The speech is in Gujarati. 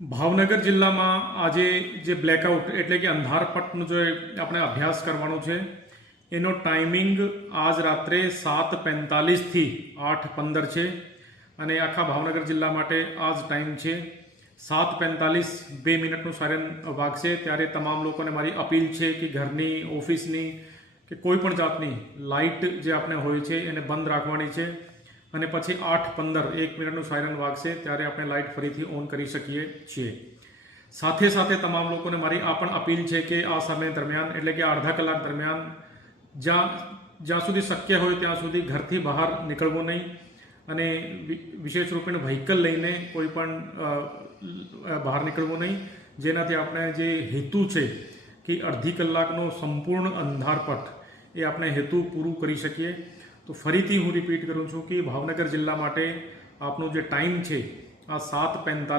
ભાવનગર જિલ્લામાં આજે જે બ્લેકઆઉટ એટલે કે અંધારપટનો જે આપણે અભ્યાસ કરવાનો છે એનો ટાઈમિંગ આજ રાત્રે 7:45થી 8:15 છે અને આખા ભાવનગર જિલ્લા માટે આ જ ટાઈમ છે. 7:45 2 મિનિટનું સાયરન વાગશે ત્યારે તમામ લોકોને મારી અપીલ છે કે ઘરની, ઓફિસની કે કોઈ પણ જાતની લાઇટ જે આપણે હોય છે એને બંધ રાખવાની છે અને પછી 8:15 1 મિનિટનું સાયરન વાગશે ત્યારે આપણે લાઇટ ફરીથી ઓન કરી શકીએ છીએ. સાથે સાથે તમામ લોકોને મારી આ પણ અપીલ છે કે આ સમય દરમિયાન એટલે કે અડધા કલાક દરમિયાન જ્યાં સુધી શક્ય હોય ત્યાં સુધી ઘરથી બહાર નીકળવું નહીં અને વિશેષ રૂપે વ્હીકલ લઈને કોઈ પણ બહાર નીકળવું નહીં, જેનાથી આપણે જે હેતુ છે કે અડધી કલાકનો સંપૂર્ણ અંધારપટ એ આપણે હેતુ પૂરું કરી શકીએ. તો ફરીથી હું રિપીટ કરું છું કે ભાવનગર જિલ્લા માટે આપનો જે ટાઈમ છે આ 7:45